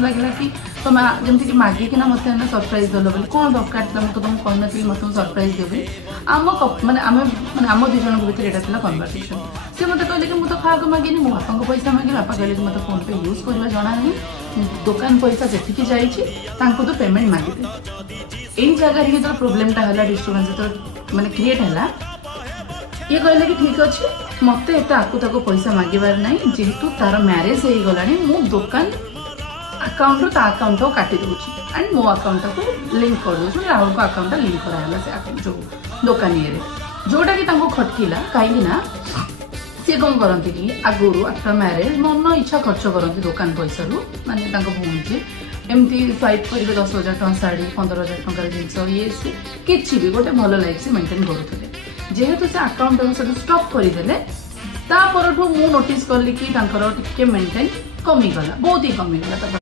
लगे कि तुम जमीक मागिकिना मत सरप्राइज देल बोली कौन दरकार था मुझे तुमको कहनी मत सरप्राइज देवी आम मैंने आम मैंने आम दुई जन भर यहाँ कन्वर्सेसन सी मत कहले कि मुझे खाक मागिनी मो बापा पैसा मागे बापा कहले कि मतलब फोन पे यूज करवा जना नहीं दुकान पैसा से जाइए तो पेमेंट मागिदे यही जगह जो प्रोब्लेमटा है डिस्टर्बेंस जो मैंने क्रिएट है ये कहले कि ठीक अच्छे मत एत आकु पैसा मागिबार ना जेहेतु तार मैरेज हो गला मु दुकान अकाउंट ता अकाउंट काटी दूसरी एंड मो अकाउंट को लिंक कर दूसरी राहुल को अकाउंट लिंक कराला से अकाउंट जो दुकान ये जोटा कि खटकिला कहीं सी कौन करती कि आगुरी आफ्टर मैरेज मन इच्छा खर्च करती दुकान पैसा माने भूमि जी एमती स्वाइप करेंगे 10,000 टଙ୍କା शाढ़ी 15,000 टଙ୍କା जिनस ये सी कि भी गोटे भल लाइफ से मेंटेन करुले जेहेतु से अकाउंट स्टॉप करदे तापर मु नोटिस कली कि मेंटेन कमीगला बहुत ही कमीगला।